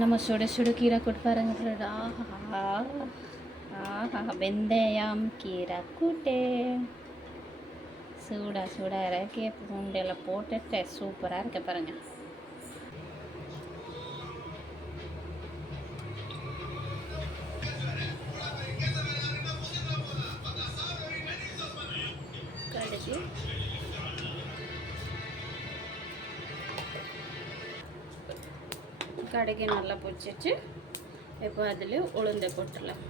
நம்ம சுட சுட கீரை கூட்டு பாருங்க ஃப்ரெண்ட். ஆஹா ஆஹா, வெந்தயம் கீரை கூட்டு சூடாக சூடாக இறக்கி பூண்டில் போட்டுட்டு சூப்பராக இருக்க பாருங்க. கடுகு கடுகு நல்லா பொரிச்சிட்டு இப்போ அதில் உளுந்தை போட்டுடலாம்.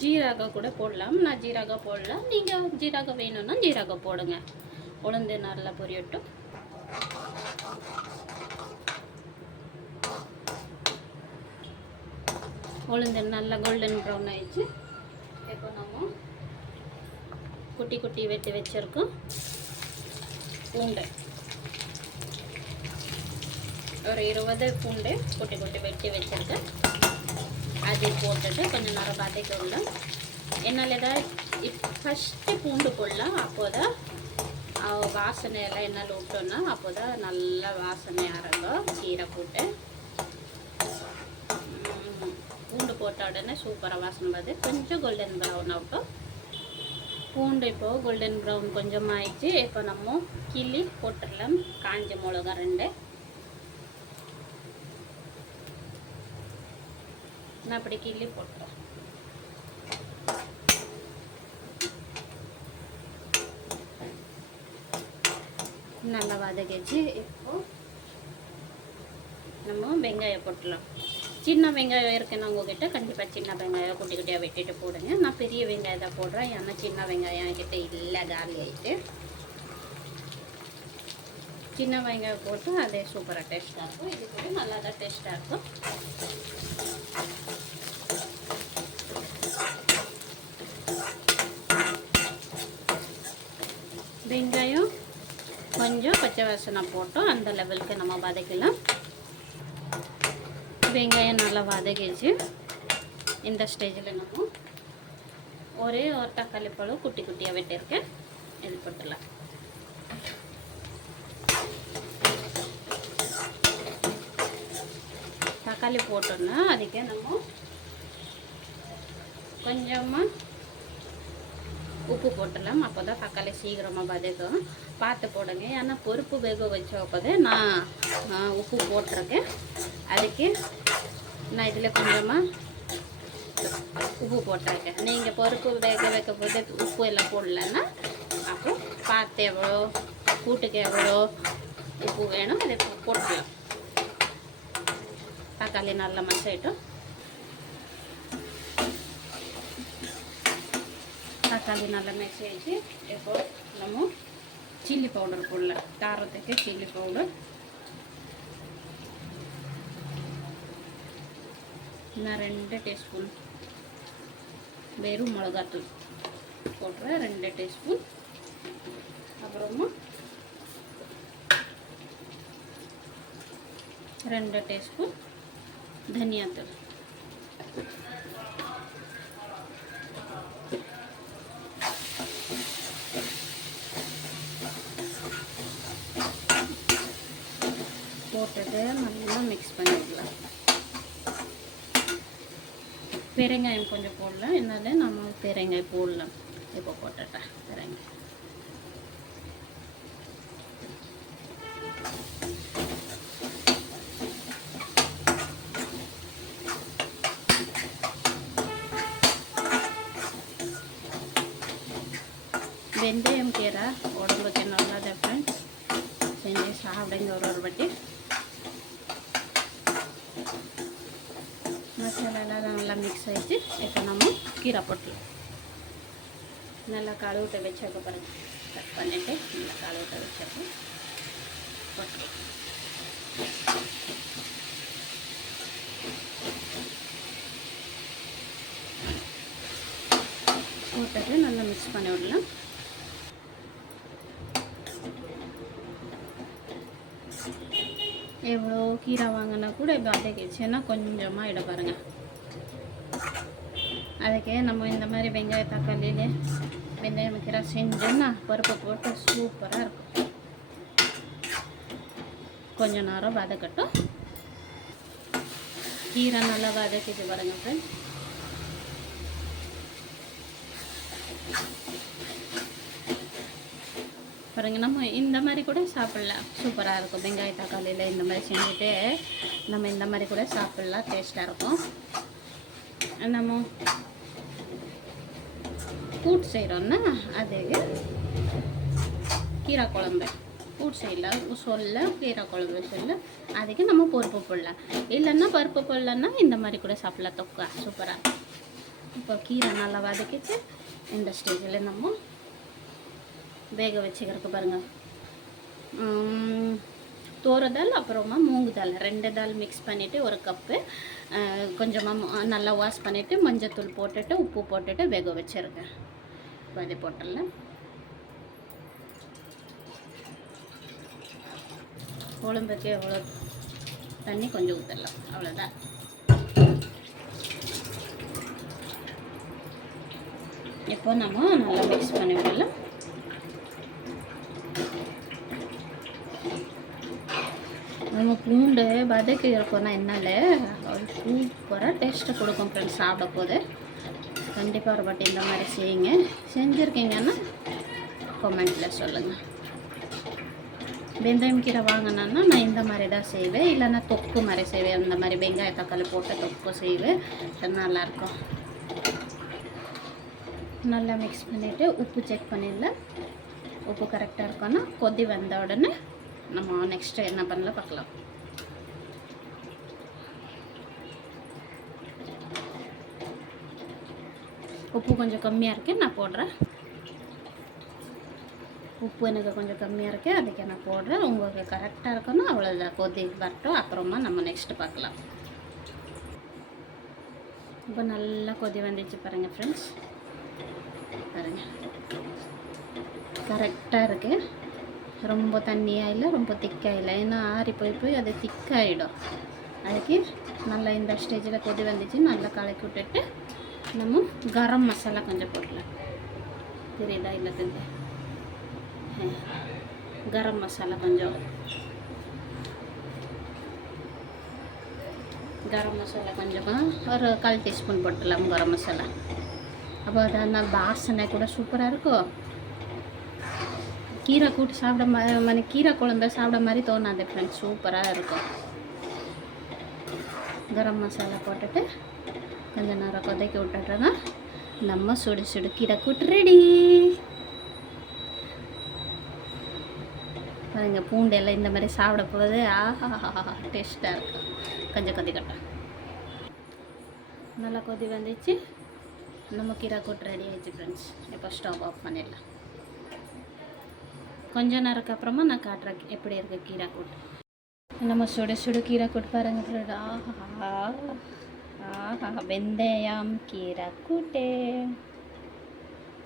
ஜீரகம் கூட போடலாம், நான் ஜீரகம் போடலாம். நீங்கள் ஜீரகம் வேணும்னா ஜீரகம் போடுங்க. உளுந்து நல்லா பொரியட்டும். உளுந்து நல்லா கோல்டன் ப்ரௌன் ஆயிடுச்சு. இப்போ நம்ம குட்டி குட்டி வெட்டி வச்சுருக்கோம் பூண்டை, ஒரு 20 பூண்டு குட்டி குட்டி வெட்டி வச்சுருக்கேன். அது போட்டுட்டு கொஞ்சம் நேரம் வதக்கிடலாம். என்னால் ஏதாவது ஃபஸ்ட்டு பூண்டு போடலாம், அப்போ தான் வாசனையெல்லாம் என்னால் விட்டோன்னா அப்போ தான் நல்லா வாசனை இறங்கும். கீரை போட்டு பூண்டு போட்ட உடனே சூப்பராக வாசனை வருது. கொஞ்சம் கோல்டன் ப்ரௌன் ஆகட்டும். பூண்டு இப்போது கோல்டன் ப்ரௌன் கொஞ்சம் ஆயிடுச்சு. இப்போ நம்ம கிள்ளி போட்டுடலாம். காஞ்ச மிளகா 2 நான் அப்படி கிள்ளி போட்டுறேன். நல்லா வதக்கிச்சு. இப்போ நம்ம வெங்காயம் போட்டுடலாம். சின்ன வெங்காயம் இருக்குன்னா உங்ககிட்ட கண்டிப்பாக சின்ன வெங்காயம் குட்டி குட்டியாக வெட்டிட்டு போடுங்க. நான் பெரிய வெங்காயம் தான் போடுறேன், ஏன்னா சின்ன வெங்காயம் என்கிட்ட இல்லை, காலி ஆகிட்டு. சின்ன வெங்காயம் போட்டு அதே சூப்பராக டேஸ்ட்டாக இருக்கும். இது கூட நல்லா தான் டேஸ்ட்டாக இருக்கும். வெங்காயம் கொஞ்சம் பச்சை வாசனை போட்டோம், அந்த லெவலுக்கு நம்ம வதக்கலாம். வெங்காயம் நல்லா வதக்கிச்சு. இந்த ஸ்டேஜில் நம்ம ஒரே ஒரு தக்காளி பழம் குட்டி குட்டியாக வெட்டியிருக்கேன், இது போட்டுடலாம். தக்காளி போட்டோன்னா அதுக்கே நம்ம கொஞ்சமாக உப்பு போட்டுடலாம். அப்போ தான் தக்காளி சீக்கிரமாக வதக்கும். பார்த்து போடுங்க, ஏன்னா பருப்பு வேக வச்சப்போதே நான் உப்பு போட்டிருக்கேன். அதுக்கு நான் இதில் கொஞ்சமாக உப்பு போட்டிருக்கேன். நீங்கள் பருப்பு வேக வைக்க போதே உப்பு எல்லாம் போடலன்னா அப்போ பார்த்து எவ்வளோ கூட்டுக்கு எவ்வளோ உப்பு வேணும் அதை போட்டுக்கலாம். தக்காளி நல்லா மசாயிட்டோம். தக்காளி நல்லா மிக்ஸ் ஆகிடுச்சு. இப்போ நம்ம சில்லி பவுடர் போடலாம். காரத்துக்கு சில்லி பவுடர் நான் 2 டீஸ்பூன் வெறும் மிளகாத்தூள் போட்டுறேன், 2 டீஸ்பூன். அப்புறமா 2 டீஸ்பூன் தனியாத்தூள். போட்டுட்டு நல்லா மிக்ஸ் பண்ணிடலாம். பெருங்காயம் கொஞ்சம் போடலாம், என்னால் நம்ம பெருங்காயம் போடலாம். இப்போ போட்டுட்டேன் பெருங்காயம். வெந்தயம் கீரை உடம்புக்கு நல்லது ஃப்ரெண்ட்ஸ், செஞ்சு சாப்பிடுங்க ஒரு வாட்டி. மசாலாலாம் நல்லா மிக்ஸ் ஆகிடுச்சு. இப்போ நம்ம கீரை போட்டுலாம். நல்லா கழுவிட்ட வச்சக்க பாருங்க, கட் பண்ணிவிட்டு நல்லா கழுவிட்ட வச்சப்போ போட்டுலாம். போட்டுட்டு நல்லா மிக்ஸ் பண்ணி விடலாம். எவ்வளோ கீரை வாங்கினா கூட இப்போ வதக்கிடுச்சுன்னா கொஞ்சமாக இட பாருங்கள். அதுக்கே நம்ம இந்த மாதிரி வெங்காய தக்காளியிலே வெங்காயம் கீரை செஞ்சோன்னா பருப்பு போட்டு சூப்பராக இருக்கும். கொஞ்ச நேரம் வதக்கட்டும். கீரை நல்லா வதக்கிட்டு பாருங்க ஃப்ரெண்ட்ஸ். பாருங்க, நம்ம இந்த மாதிரி கூட சாப்பிட்லாம், சூப்பராக இருக்கும். வெங்காய தக்காளியில் இந்த மாதிரி செஞ்சுட்டு நம்ம இந்த மாதிரி கூட சாப்பிட்லாம், டேஸ்ட்டாக இருக்கும். நம்ம கூட்டு செய்கிறோன்னா அது கீரை குழம்பு கூட்டு செய்யலாம் சொல்ல, கீரை குழம்பு சொல்ல, அதுக்கு நம்ம பருப்பு போடலாம். இல்லைன்னா பருப்பு போடலன்னா இந்த மாதிரி கூட சாப்பிட்லாம், தொக்கா சூப்பராக. இப்போ கீரை நல்லா வதக்கிட்டு இந்த ஸ்டேஜில் நம்ம வேக வச்சுக்கிறதுக்கு பாருங்கள், தோரதால் அப்புறமா மூங்கு தால் 2 தால் மிக்ஸ் பண்ணிவிட்டு 1 கப்பு கொஞ்சமாக நல்லா வாஷ் பண்ணிவிட்டு மஞ்சத்தூள் போட்டுட்டு உப்பு போட்டுட்டு வேக வச்சுருக்கேன். இப்போ அதை போட்டுடலாம். குழம்புக்கு எவ்வளோ தண்ணி கொஞ்சம் ஊற்றலாம், அவ்வளோதான். இப்போ நம்ம நல்லா மிக்ஸ் பண்ணி விடலாம். நம்ம பூண்டு வதக்கி இருக்கோன்னா என்னால் சூப்பராக டேஸ்ட்டு கொடுக்கும் ஃப்ரெண்ட்ஸ். சாப்பிட போது கண்டிப்பாக ஒரு வாட்டி இந்த மாதிரி செய்யுங்க. செஞ்சுருக்கீங்கன்னா கமெண்ட்டில் சொல்லுங்கள். வெந்தயம் கீரை வாங்கினா நான் இந்த மாதிரி தான் செய்வேன், இல்லைன்னா தொக்கு மாதிரி செய்வேன். இந்த மாதிரி வெங்காய தக்காளி போட்டு தொக்கு செய்வேன், நல்லாயிருக்கும். நல்லா மிக்ஸ் பண்ணிவிட்டு உப்பு செக் பண்ணிடலாம். உப்பு கரெக்டாக இருக்கோன்னா கொதி வந்த உடனே நம்ம நெக்ஸ்ட்டு என்ன பண்ணலாம் பார்க்கலாம். உப்பு கொஞ்சம் கம்மியாக இருக்கு, நான் போடுறேன். உப்பு எனக்கு கொஞ்சம் கம்மியாக இருக்குது, அதுக்கு நான் போடுறேன். உங்களுக்கு கரெக்டாக இருக்கணும், அவ்வளோதான். கொதி வரட்டும், அப்புறமா நம்ம நெக்ஸ்ட்டு பார்க்கலாம். இப்போ நல்லா கொதி வந்துச்சு பாருங்கள் ஃப்ரெண்ட்ஸ். பாருங்கள், கரெக்டாக இருக்குது. ரொம்ப தண்ணியாக இல்லை, ரொம்ப திக்காக இல்லை. ஏன்னா ஆறி போய் அது திக்காகிடும். அதுக்கு நல்லா இந்த ஸ்டேஜில் கொதி வந்துச்சு, நல்லா கலக்கி விட்டுட்டு நம்ம கரம் மசாலா கொஞ்சம் போடலாம். தெரியுதா இல்லை தெரியுது? கரம் மசாலா கொஞ்சம், கரம் மசாலா கொஞ்சமாக ஒரு 1/4 டீஸ்பூன் போட்டுடலாம் கரம் மசாலா. அப்போ அது அந்த வாசனை கூட சூப்பராக இருக்கும். கீரை கூட்டு சாப்பிட மாதிரி, கீரை குழம்பு சாப்பிட மாதிரி தோணாது ஃப்ரெண்ட்ஸ், சூப்பராக இருக்கும். கரம் மசாலா போட்டுட்டு கொஞ்சம் நேரம் கொதிக்க விட்டுட்டோன்னா நம்ம சுடு சுடு கீரை கூட்டு ரெடி. பாருங்கள், பூண்டெல்லாம் இந்த மாதிரி சாப்பிட போகுது, ஆஹா டேஸ்ட்டாக இருக்கும். கொஞ்சம் கொதிக்கட்டும். நல்லா கொதி வந்துச்சு, நம்ம கீரை கூட்டு ரெடி ஆகிடுச்சு ஃப்ரெண்ட்ஸ். இப்போ ஸ்டவ் ஆஃப் பண்ணிடலாம். கொஞ்ச நேரத்துக்கு அப்புறமா நான் காட்டுறேன் எப்படி இருக்குது கீரை கூட்டு. நம்ம சுடு சுடு கீரை கூட்டு பாருங்கள் ஃப்ரெண்ட். ஆஹா ஆஹா, வெந்தயம் கீரை கூட்டு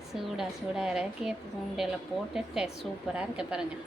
சூடாக இறக்கி பூண்டெல்லாம் போட்டுட்டு சூப்பராக இருக்க பாருங்கள்.